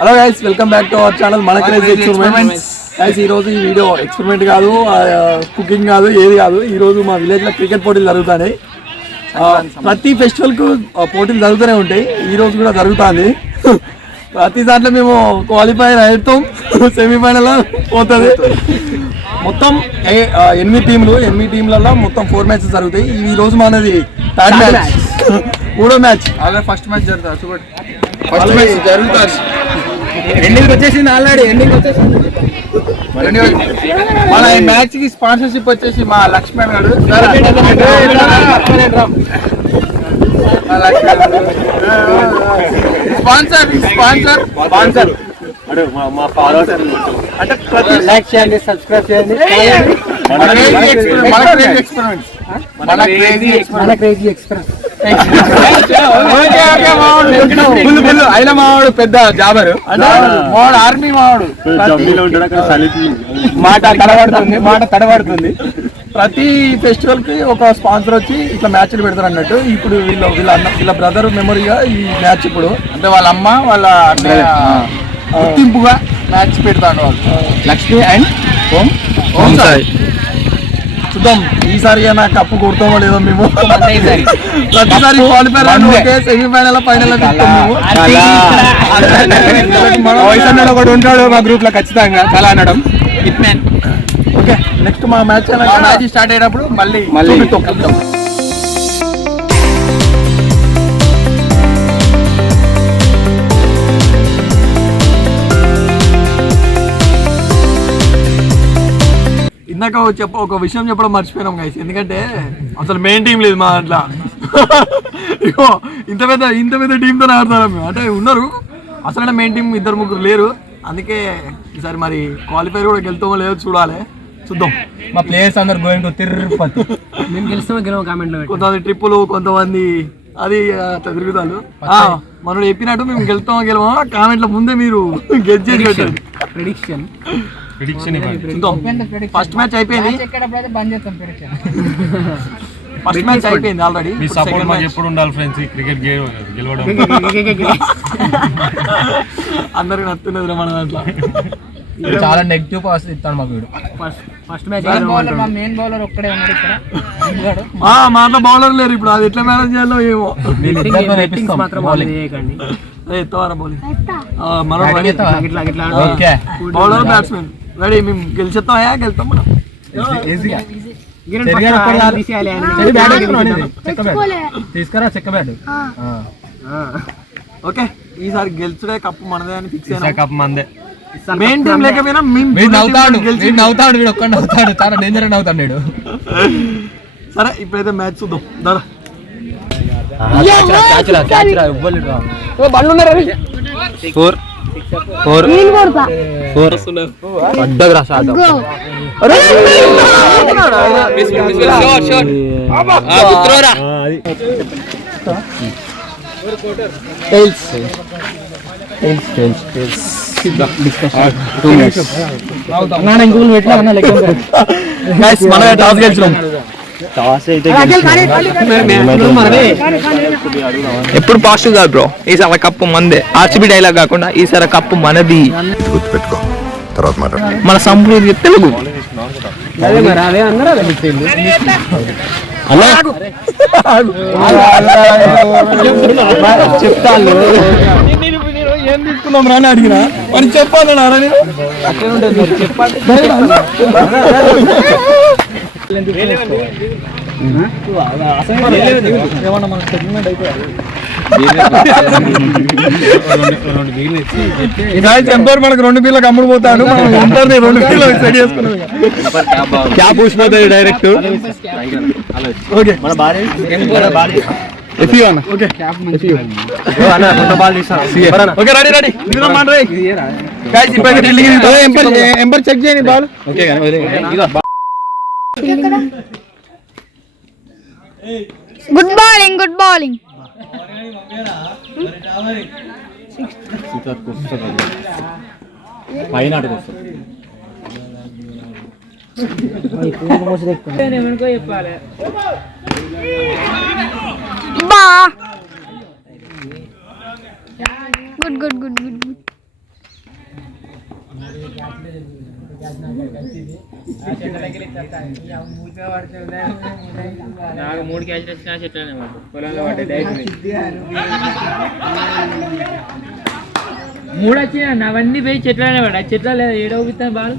Hello guys, welcome back to our channel మన crazy experiments. Guys, ఈరోజు ఈ video experiment కాదు, కుకింగ్ కాదు, ఏది కాదు. ఈరోజు మా విలేజ్లో క్రికెట్ పోటీలు జరుగుతాయి. ప్రతి ఫెస్టివల్కు పోటీలు జరుగుతూనే ఉంటాయి. ఈరోజు కూడా జరుగుతుంది. ప్రతి దాంట్లో మేము క్వాలిఫై అవుతాం, సెమీఫైనల్ పోతుంది. మొత్తం 8 టీంలు, 8 టీంలలో మొత్తం 4 మ్యాచెస్ జరుగుతాయి. ఈ రోజు మనది థర్డ్ మ్యాచ్, 3వ మ్యాచ్. అలా ఫస్ట్ మ్యాచ్ జరుగుతుంది, ఫస్ట్ మ్యాచ్ జరుగుతుంది. ఎండింగ్ వచ్చేసింది, ఆల్రెడీ ఎండింగ్ వచ్చేసింది. మన ఈ మ్యాచ్ కి స్పాన్సర్షిప్ వచ్చేసి మా లక్ష్మీ గారు. స్పాన్సర్ స్పాన్సర్ స్పాన్సర్ అంటే లైక్ చేయండి, సబ్స్క్రైబ్ చేయండి. అయినా మావాడు పెద్ద జాబరు, మావాడు ఆర్మీ, మావాడు మాట తడబడుతుంది. ప్రతి ఫెస్టివల్ కి ఒక స్పాన్సర్ వచ్చి ఇట్లా మ్యాచ్లు పెడతారు అన్నట్టు. ఇప్పుడు వీళ్ళ బ్రదర్ మెమరీగా ఈ మ్యాచ్ ఇప్పుడు అంటే వాళ్ళ అమ్మ వాళ్ళ గుర్తింపుగా మ్యాచ్ పెడతాడు లక్ష్మి అండ్ ఓం సాయి. చూద్దాం ఈసారి నాకు కప్పు కొడతామో లేదో. మేము ప్రతిసారి క్వాలిఫైర్ సెమీఫైనల్ ఫైనల్ వయసు కూడా ఉంటాడు మా గ్రూప్ లో ఖచ్చితంగా చాలా అనడం. ఓకే, నెక్స్ట్ మా మ్యాచ్ స్టార్ట్ అయ్యేటప్పుడు మళ్ళీ తొక్కుతాం. ఇందాక ఒక విషయం చెప్పడం మర్చిపోయినాం గైస్. ఎందుకంటే అసలు మెయిన్ టీం లేదు మా దాంట్లో. ఇగో ఇంత పెద్ద టీంతో ఆడుతున్నాం మేము. అంటే ఉన్నారు అసలు మెయిన్ టీం 2-3 లేరు. అందుకే ఈసారి మరి క్వాలిఫైర్ కూడా గెలుతామో లేదో చూడాలి, చూద్దాం. మా ప్లేయర్స్ అందరు గోయింగ్ టు తిరుపతి. మేము గెలుస్తామో గెలవ కామెంట్ లో. కొంతమంది ట్రిప్పులు, కొంతమంది అది అట్లా తిరుగుతారు. మనం చెప్పినట్టు మేము గెలుతామో గెలవమో కామెంట్ లో ముందే మీరు గెస్ చేసి పెట్టండి. ప్రెడిక్షన్ ఫస్ట్ మ్యాచ్ అయిపోయింది, ఫస్ట్ మ్యాచ్ అయిపోయింది ఆల్రెడీ. మీ సపోర్ట్ మాకు ఎప్పుడు ఉండాలి ఫ్రెండ్స్, ఈ క్రికెట్ గెలవడం అందరికి నచ్చుతున్నది మన దాంట్లో. చాలా నెగిటివ్ పాస్ ఇస్తాను మాకు వీడు. ఫస్ట్ మ్యాచ్ మెయిన్ బౌలర్ ఒక్కడే ఉన్నాడు ఇక్కడ. మా అంతా బౌలర్ లేరు ఇప్పుడు, అది ఎట్లా మేనేజ్ చేయాలో ఏమో. బౌలర్ బ్యాట్స్మెన్ రెడీ, మేము గెలుస్తాం మనం. తీసుకురా చెక్క బ్యాట్. ఓకే, ఈసారి గెలుచుడే కప్పు మనదే అని ఫిక్స్ అయినా. కప్ మందే. మెయిన్ టీం లేకపోయినా నవ్వుతాడు వీడు, ఒక్క నవ్వుతాడు, చాలా డేంజర్ నవ్వుతాడు వీడు. సరే, ఇప్పుడైతే మ్యాచ్ చూద్దాం. ధర మన టాస్ గెలిచినాం. ఎప్పుడు పాజిటివ్ కాదు బ్రో. ఈసారి కప్పు మందే. ఆర్సీబీ డైలాగ్ కాకుండా ఈసారి కప్పు మనది. గుర్తుపెట్టుకో, తర్వాత మాట్లాడు. మన సంపూర్ణ తెలుగు చెప్తాను. ఏం తీసుకున్నాం రా అని అడిగినా మరి చెప్పాలి. ఎంపైర్ మనకు 2 బీళ్ళకి అమ్ముడు పోతాడు. ఎంపైర్ 2 బీళ్ళకి సెట్ చేసుకున్నాం. క్యాప్ ఊసిపోతుంది డైరెక్ట్. ఓకే, ఎంపైర్ చెక్ చేయండి బాల్. Good bowling. బా good good good good good. నాకు 3 క్యాచ్లు వచ్చినా చెట్లనే పడ్డాయి పొలంలో పడ్డాయి 3 వచ్చినా అవన్నీ పోయి చెట్లనే పడ్డాయి చెట్ల లేదా ఏడవుతాను బాలు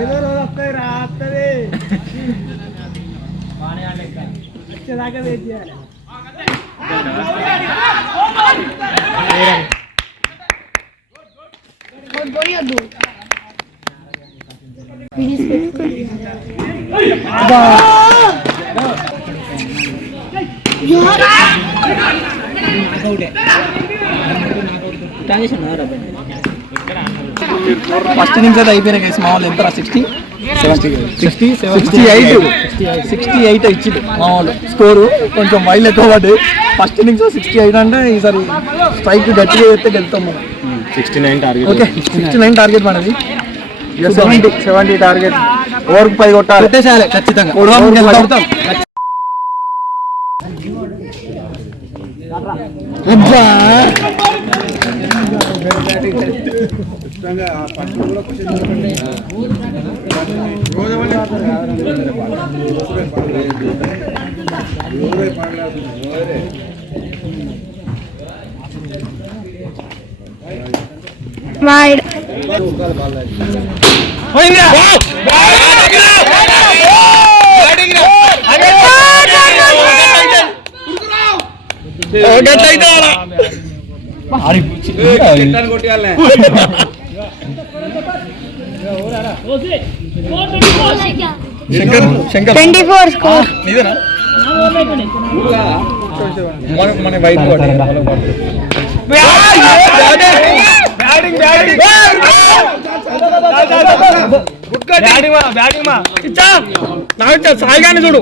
ఏదో రోజు వస్తాయి రాస్తుంది వచ్చేదాకా వెయిట్ చేయాలి ఫస్ట్ ఇన్నింగ్స్ అయితే అయిపోయినాయి గైస్. మా వాళ్ళు ఎంత 68 ఇచ్చింది మా వాళ్ళు. స్కోరు కొంచెం వైల్ ఎక్కువ పడ్డాయి. ఫస్ట్ ఇన్నింగ్స్ 68 అంటే ఈసారి స్ట్రైక్ గట్టిగా అయితే గెలుతాం మనం. 69 టార్గెట్. ఓకే 69 టార్గెట్ మనది. 70 టార్గెట్. ఓవర్కి 10 కొట్టాలి. పెట్టేసేయాలి ఖచ్చితంగా. కొడతాం. Wide. శంకర్ 24 score. నీదేనా మన వైట్ సాయిగాని చూడు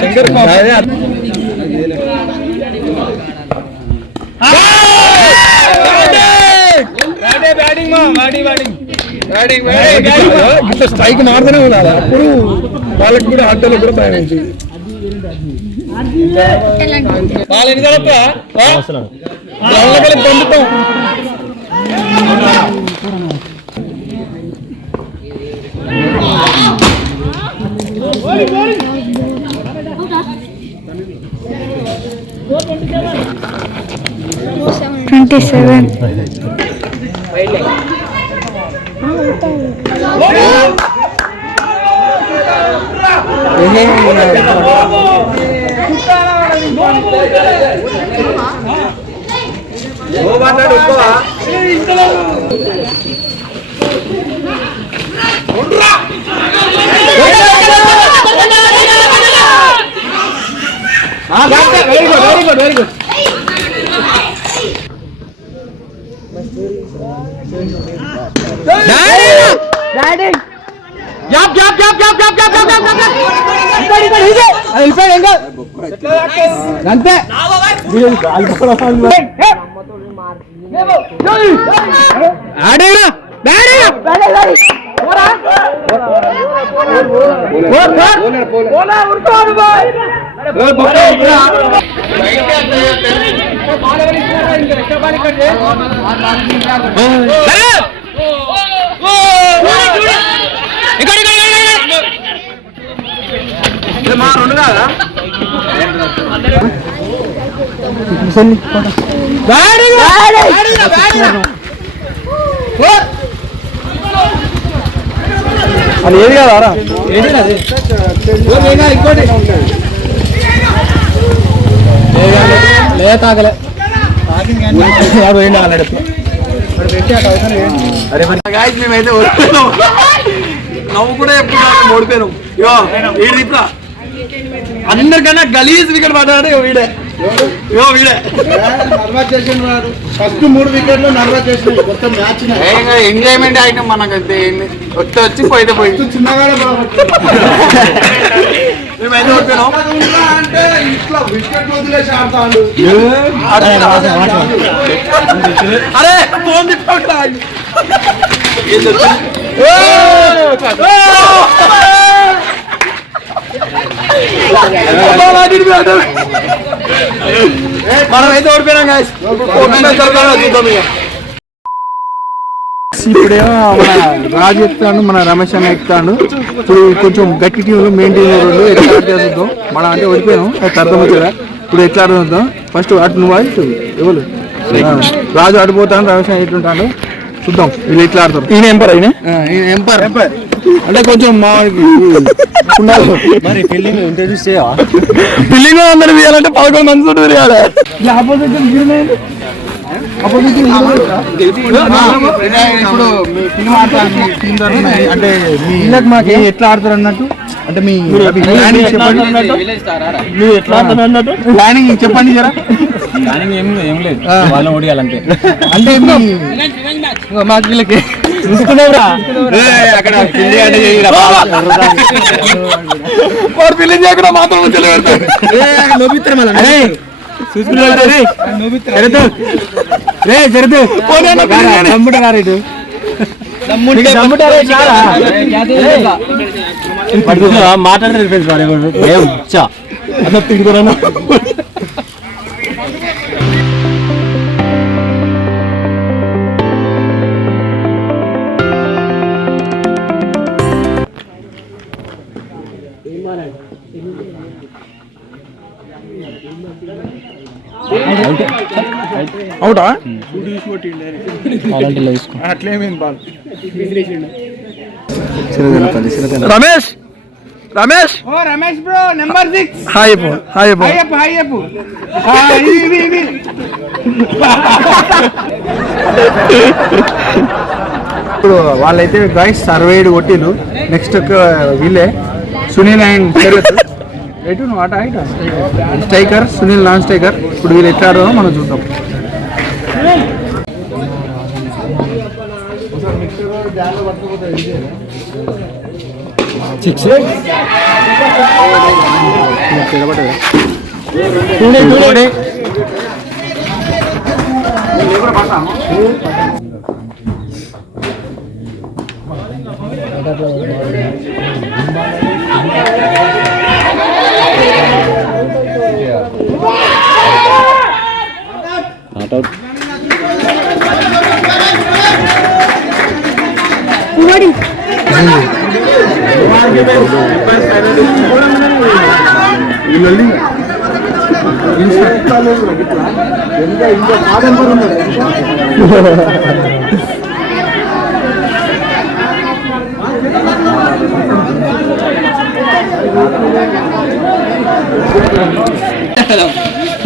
శంకర్ ఇట్లా స్ట్రైక్ మారుతూనే ఉండాలి. అప్పుడు వాళ్ళకి కూడా ఆటలు కూడా భయం ఉంటుంది. వాళ్ళు ఎన్ని పొందుతాం. Very good. అంతే మా రెండు కాదా అది ఏది కాదా ఇంకోటి తాగలే మేమైతే ఓడిపోయినాం. నవ్వు కూడా ఎప్పుడు ఓడిపోయినాం. ఇగో వీడి ఇప్పుడు అందరికన్నా గలీజ్ వికెట్ పడ్డాడు వీడే. వీడే నర్వస్ చేసిన ఫస్ట్ 3 వికెట్లు నర్వస్ చేసిన మొత్తం మ్యాచ్ ఎంజాయ్మెంట్ ఐటమ్ మనకు వచ్చి పోయితే పోయి చిన్నగా మేమైతే ఓడిపోయినాం. అంటే ఇట్లా వికెట్ వదిలేసి ఆడతాడు. అరే ఫోన్ తిప్పుకుంటా మనం అయితే ఓడిపోయినాం guys. చూద్దాం ఇక. ఇప్పుడేమో మన రాజు ఎక్కుతాడు, మన రమేష్ అన్న ఎక్కుతాడు. ఇప్పుడు కొంచెం గట్టి టీంలు మెయిన్ టీం వాళ్ళు ఎట్లా ఆట చేద్దాం. మనం అంటే ఓడిపోయాం, అర్థం అవుతుందా? ఇప్పుడు ఎట్లా ఆడుతుందాం. ఫస్ట్ అటు నువ్వు ఎవరు రాజు ఆడిపోతాడు, రమేష్ అన్న ఎట్లుంటాడు చూద్దాం. వీళ్ళు ఎట్లా ఆడతారు. ఈయన ఎంపర్, ఎంపర్ అంటే కొంచెం మామూలు మరి ఫీల్డింగ్ ఇంట్రడ్యూస్ చేయవా? ఫిల్లింగ్ అందరూ తీయాలంటే 11 మంది చుట్టూ తిరగాలి. ఆపోజిట్ ఇప్పుడు మీ టీం ఆడతారు, మీ టీం తరఫున అంటే మీ మాకు ఎట్లా ఆడతారు అన్నట్టు, అంటే మీ ప్లానింగ్ చెప్పండి. మీరు ఎట్లా ఆడతారు అన్నట్టు ప్లానింగ్ చెప్పండి జరా. ప్లానింగ్ ఏం లేదు, వాళ్ళని ఓడియాలంటే. అంటే మాకు వీళ్ళకి అక్కడ ఫిల్లింగ్ చేయకుండా మాత్రం మాట్లాడతారు ఫ్రెండ్స్ అన్న తిరుగుతున్నా. అవుటా అట్లేమేం బాల్. రమేష్ రమేష్ ఓ Ramesh bro number 6 hi hi ఇప్పుడు వాళ్ళైతే గైస్ సర్వేడ్ కొట్టిలు. నెక్స్ట్ వీళ్ళే సునీల్ అండ్ శరత్ ఎటు నువ్వు అట ఇట స్ట్రైకర్, సునీల్ నాన్ స్ట్రైకర్. ఇప్పుడు వీళ్ళు ఎట్లా ఆడో మనం చూద్దాం.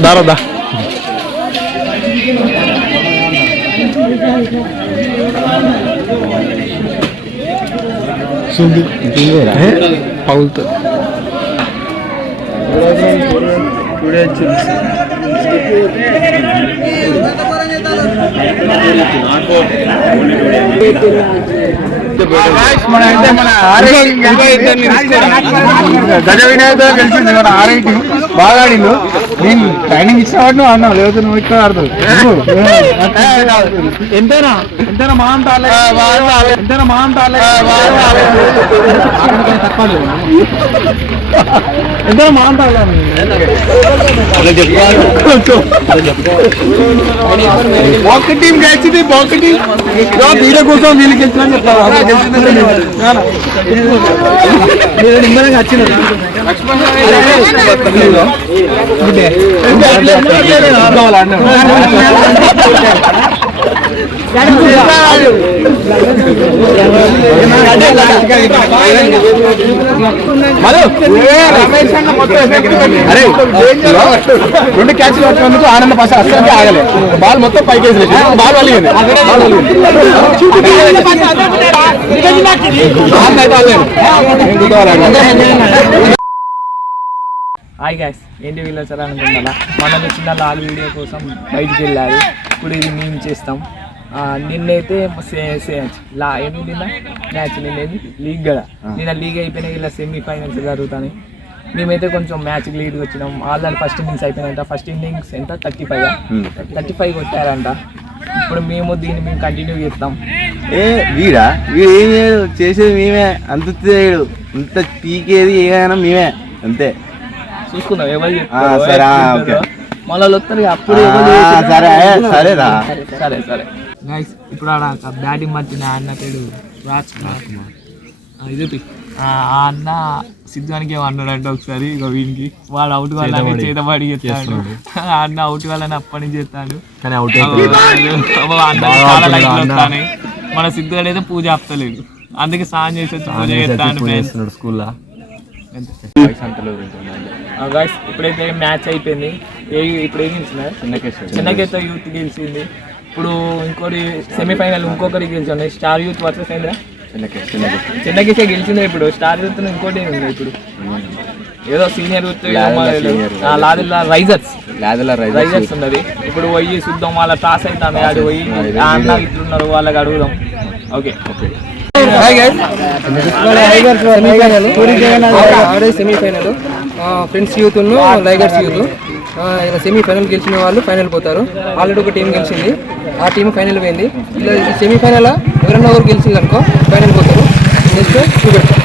దారదా పౌల్తో గజ వినాయక గెలిచింది మన ఆర్ఐటి బాగా ఆడిండు. నేను ట్రైనింగ్ ఇచ్చిన వాడు నువ్వు అన్నావు, లేకపోతే నువ్వు ఇక్కడ ఆడుతావు. ఎంతైనా ఎంతైనా మహాన్ తాలే ఎంతైనా మహాన్ తాలే తక్కువ ఎంతైనా మహాన్ తాలే బాక్ టీం గెలిచింది. బాక్ టీం వీళ్ళ కోసం వీళ్ళు గెలిచిన చెప్తారు. నిమ్మలంగా వచ్చింది. రెండు క్యాచ్లు పట్టుకున్నందుకు ఆనంద పాస అసలు ఆగలే. బాల్ మొత్తం పైకి వేసి బాల్ వలిగింది. హాయ్ గైస్, ఏంటి వీళ్ళు వచ్చారనుకుంటున్నా. మనం చిన్న లాల్ వీడియో కోసం బయటికి వెళ్ళాలి. ఇప్పుడు ఇది మేము చేస్తాం. నిన్నైతే ఏమి నిన్న మ్యాచ్, నిన్నేది లీగ్ కదా. నిన్న లీగ్ అయిపోయినా ఇలా సెమీఫైనల్స్ జరుగుతాయి. మేమైతే కొంచెం మ్యాచ్కి లీడ్కి వచ్చినాం. ఆల్రెడీ ఫస్ట్ ఇన్నింగ్స్ అయిపోయినంట. ఫస్ట్ ఇన్నింగ్స్ ఎంత 35 కొట్టారంట. ఇప్పుడు మేము దీన్ని కంటిన్యూ చేస్తాం. వీడు ఏం చేయడు, చేసేది మేమే, అంత చేయడు, అంత పీకేది ఏమైనా మేమే అంతే. చూసుకుందాం ఎవరు సరే ఓకే మళ్ళీ వస్తారు అప్పుడు సరే సరేరా సరే సరే నైస్. ఇప్పుడు ఆడ బ్యాటింగ్ మధ్యన అన్నట్టు రాజ్ కుమార్ ఇది ఆ అన్న సిద్ధానికి ఏమో అన్నాడంటే ఒకసారి ఇక వీనికి వాడు అవుట్ కావాలని చేతబడి చెప్తాడు, అన్న అవుట్ కావాలని అప్పటి నుంచి చెప్తాడు. అన్న చాలా లైట్లు వస్తాయి, మన సిద్ధుడు అయితే పూజ ఆపుతలేడు, అందుకే స్నానం చేసి వచ్చి పూజ చేస్తాను స్కూల్లో. గైస్ ఇప్పుడైతే మ్యాచ్ అయిపోయింది. ఇప్పుడు ఏం గెలిచినారు? చిన్నకేత యూత్ గెలిచింది. ఇప్పుడు ఇంకోటి సెమీఫైనల్ ఇంకొకరికి గెలిచింది, స్టార్ యూత్ వర్సెస్ ఏంద్రా చిన్నకేసే గెలిచింది. ఇప్పుడు స్టార్ యూత్ ఇంకోటి ఉంది, ఇప్పుడు ఏదో సీనియర్ యూత్ లాదిల్లా రైజర్స్ ఉన్నది. ఇప్పుడు పోయి చూద్దాం, వాళ్ళ టాస్ అవుతాను ఆడు పోయి అన్న ఇట్లున్నారు వాళ్ళకి అడుగుదాం. Okay semifinal friends youth Ligers youth ఇలా సెమీఫైనల్ గెలిచిన వాళ్ళు ఫైనల్ పోతారు. ఆల్రెడీ ఒక టీం గెలిచింది, ఆ టీం ఫైనల్ పోయింది. ఇలా సెమీఫైనల్ ఎవరైనా ఒకరు గెలిచింది అనుకో ఫైనల్ పోతారు. నెక్స్ట్ చూపెడతారు.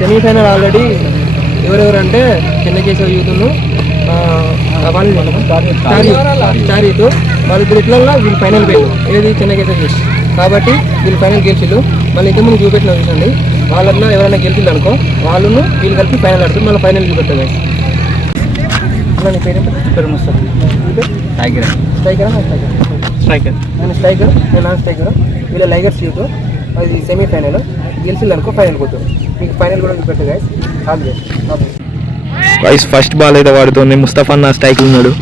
సెమీఫైనల్ ఆల్రెడీ ఎవరెవరు అంటే చెన్నకేశ్వర యూత్ను స్టార్ యూత్ వాళ్ళిద్దరు ఇట్లా వీళ్ళు ఫైనల్ పోయారు. ఏది చెన్నకేశ్వర యూత్ కాబట్టి వీళ్ళు ఫైనల్ గెలిచిళ్ళు. మళ్ళీ ఇంతకుముందు చూపెట్టిన చూసండి, వాళ్ళన్నా ఎవరైనా గెలిచింది అనుకో వాళ్ళను వీళ్ళు కలిపి ఫైనల్ ఆడుతుంది, మళ్ళీ ఫైనల్ చూపెట్టారు. నీ పేరు స్ట్రైకర్ నేను స్ట్రైకర్ వీళ్ళ లైగర్స్ యూత్. అది సెమీఫైనల్ గెలిచింది అనుకో ఫైనల్ పోతారు. మీకు ఫైనల్ కూడా చూపెట్టారు guys. All guys first ball అయితే వాడుతుంది, ముస్తఫా అన్న స్ట్రైక్ ఉన్నాడు.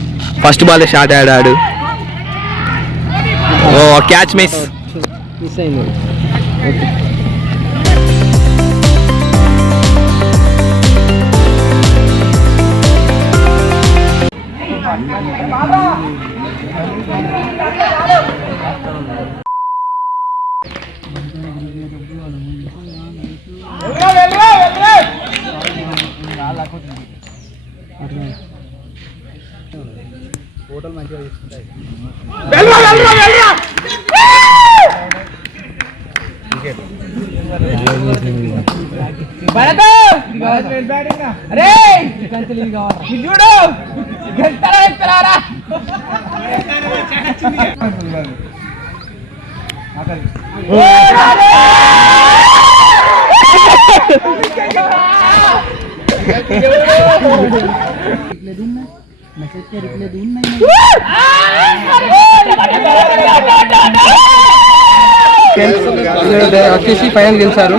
ఫస్ట్ బాల్ షాట్ ఆడాడు, ఓ క్యాచ్ మిస్ అయింది. ఓకే హోటల్ మంచిగా తీసుకుంటాయి. వచ్చేసి ఫైనల్ గెలిచారు.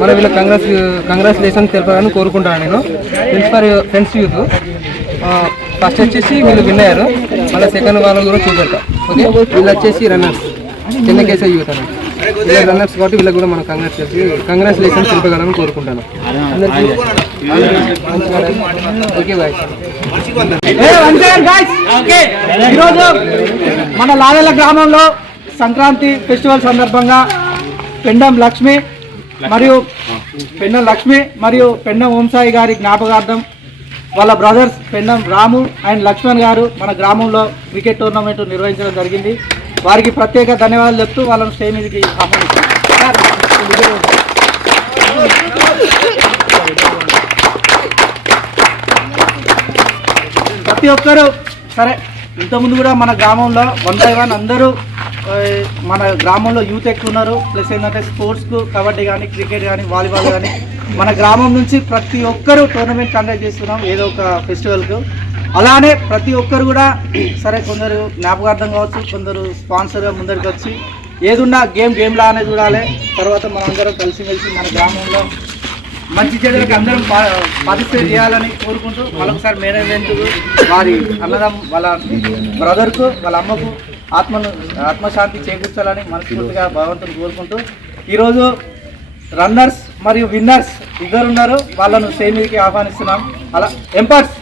మరి వీళ్ళకి కంగ్రాచులేషన్ తెలపాలని కోరుకుంటాను నేను. ఫ్రెండ్స్ యూత్ ఫస్ట్ వచ్చేసి వీళ్ళు విన్ అయ్యారు, మళ్ళీ సెకండ్ వాళ్ళని కూడా చూపెడతా. ఓకే వీళ్ళు వచ్చేసి రన్నర్స్ చెన్నకేశ్వర యూత్ అన్న వీళ్ళ రన్నర్స్ కాబట్టి వీళ్ళకి కూడా మనం కంగ్రాచులేషన్ తెలపగలని కోరుకుంటాను అందరికీ. Okay bye. ఈరోజు మన లాదెల్ల గ్రామంలో సంక్రాంతి ఫెస్టివల్ సందర్భంగా పెండం లక్ష్మి మరియు పెండం ఓంసాయి గారి జ్ఞాపకార్థం వాళ్ళ brothers Pendem Ramu and Laxman గారు మన గ్రామంలో క్రికెట్ టోర్నమెంట్ నిర్వహించడం జరిగింది. వారికి ప్రత్యేక ధన్యవాదాలు చెప్తూ వాళ్ళని స్టేజ్ మీదకి ఆహ్వానిస్తాం. ప్రతి ఒక్కరు సరే ఇంతకుముందు కూడా మన గ్రామంలో 1 by 1 అందరూ మన గ్రామంలో యూత్ ఎక్కువ ఉన్నారు. ప్లస్ ఏంటంటే స్పోర్ట్స్కు కబడ్డీ కానీ క్రికెట్ కానీ వాలీబాల్ కానీ మన గ్రామం నుంచి ప్రతి ఒక్కరు టోర్నమెంట్ కండక్ట్ చేస్తున్నాం ఏదో ఒక ఫెస్టివల్కు. అలానే ప్రతి ఒక్కరు కూడా సరే కొందరు జ్ఞాపకార్థం కావచ్చు, కొందరు స్పాన్సర్గా ముందరికి వచ్చి ఏదున్నా గేమ్ లానే చూడాలి. తర్వాత మనం అందరం కలిసిమెలిసి మన గ్రామంలో మంచి చెడులకు అందరం పార్టిసిపేట్ చేయాలని కోరుకుంటూ మరొకసారి మేనేజ్మెంట్ వారి అన్నదం వాళ్ళ బ్రదర్కు వాళ్ళ అమ్మకు ఆత్మశాంతి చేకూర్చాలని మనస్ఫూర్తిగా భగవంతుని కోరుకుంటూ ఈరోజు రన్నర్స్ మరియు విన్నర్స్ ఇద్దరు ఉన్నారు, వాళ్ళను స్టేజ్ మీదకి ఆహ్వానిస్తున్నాం. అలా ఎంపర్స్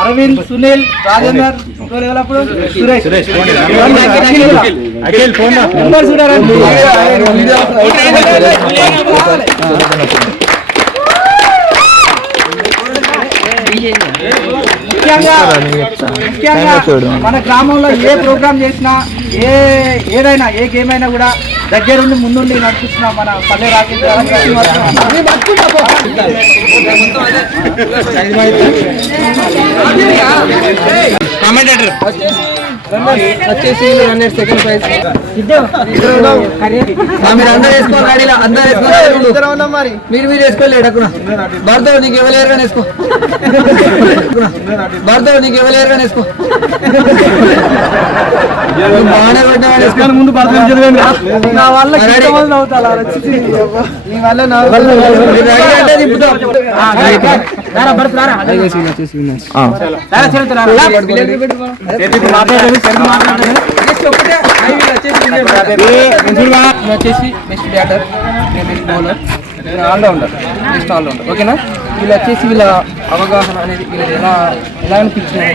అరవింద్, సునీల్, రాజేందర్, సురేష్ ముఖ్యంగా మన గ్రామంలో ఏ ప్రోగ్రామ్ చేసినా ఏదైనా ఏ గేమ్ అయినా కూడా దగ్గరుండి ముందుండి నడిపిస్తున్న మన పల్లె రాకేష్ వచ్చేసి సెకండ్ ప్రైజ్ మీరు అందరూ వేసుకోవాలి గాడిలో అందరూ వేసుకోవాలి మీరు వేసుకోలేదు అక్కడ భర్త నీకు ఎవరు కానీ వేసుకో భర్త నీకు ఎవరు కానీ వేసుకో బాగానే పెట్టిన ముందు నా వల్ల వచ్చేసి best batter best bowler allrounder best allrounder ఓకేనా వీళ్ళు వచ్చేసి వీళ్ళ అవగాహన అనేది వీళ్ళు ఎలా అనిపించింది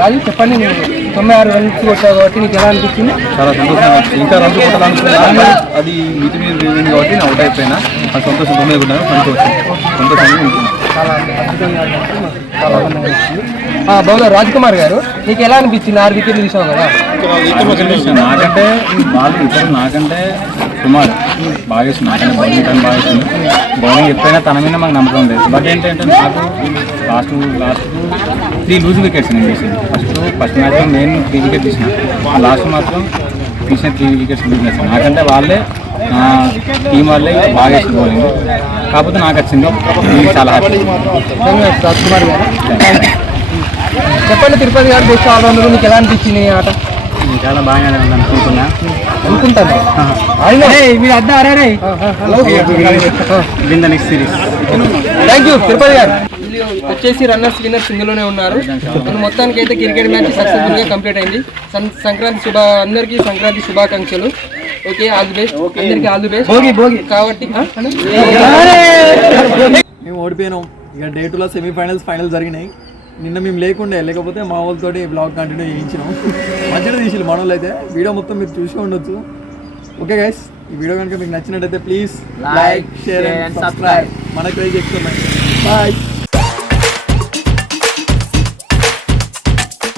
రాజు చెప్పండి నేను 96 రన్స్ కొట్టావు కాబట్టి నీకు ఎలా అనిపించింది? చాలా సంతోషంగా ఇంకా రన్స్ కొట్టాలనుకున్నా అది మితి మీద జరిగింది కాబట్టి నేను అవుట్ అయిపోయినా ఆ సంతోషం తొమ్మిది కొట్టాను సంతోషంగా ఉంటుంది. చాలా అద్భుతంగా చాలా ఆనందంగా అనిపించింది. బౌలర్ రాజ్ కుమార్ గారు నీకు ఎలా అనిపించింది? 6 వికెట్లు తీసావు కదా. నాకంటే వాళ్ళు ఇద్దరు నాకంటే కుమార్ బాగా వేస్తుంది, నాకంటే బౌలింగ్ కానీ బాగా వేస్తుంది. బౌలింగ్ ఎప్పుడైనా తన మీద మాకు నమ్మకం లేదు. బట్ ఏంటంటే నాకు లాస్ట్ 3 లూజ్ వికెట్స్ నేను వేసింది. ఫస్ట్ మ్యాచ్లో నేను 3 వికెట్ తీసిన, లాస్ట్ మాత్రం తీసిన 3 వికెట్స్ లూజ్ చేస్తాను. నాకంటే వాళ్ళే టీం వాళ్ళే బాగా వేసింది బౌలింగ్, కాకపోతే నాకు వచ్చింది. చాలా హ్యాపీ. రాజ్ కుమార్ గారు చెప్పండి, తిరుపతి గారు బెస్ట్ ఆల్రౌండర్ మీకు ఎలా అనిపించింది ఈ ఆట? చాలా బాగా అనుకుంటున్నా. Next series. Thank you Tirupati గారు. వచ్చేసి రన్నర్స్ విన్నర్స్ ఇందులోనే ఉన్నారు. మొత్తానికి అయితే క్రికెట్ మ్యాచ్ సక్సెస్ఫుల్ గా కంప్లీట్ అయింది. అందరికీ సంక్రాంతి శుభాకాంక్షలు. ఓకే, ఆల్ ది బెస్ట్ అందరికీ, ఆల్ ది బెస్ట్. కాబట్టి మేము ఓడిపోయినాం. ఇక డే 2లో సెమీఫైనల్స్ ఫైనల్ జరిగినాయి. నిన్న మేము లేకపోతే మా వాళ్ళతోటి బ్లాగ్ కంటిన్యూ చేయించినాం. మంచిగా తీసిల్లు మన వాళ్ళు అయితే. వీడియో మొత్తం మీరు చూసి ఉండొచ్చు. ఓకే గైస్, ఈ వీడియో కనుక మీకు నచ్చినట్టయితే please like, share and subscribe. మన క్రేజ్ ఎక్స్పెరిమెంట్. బాయ్.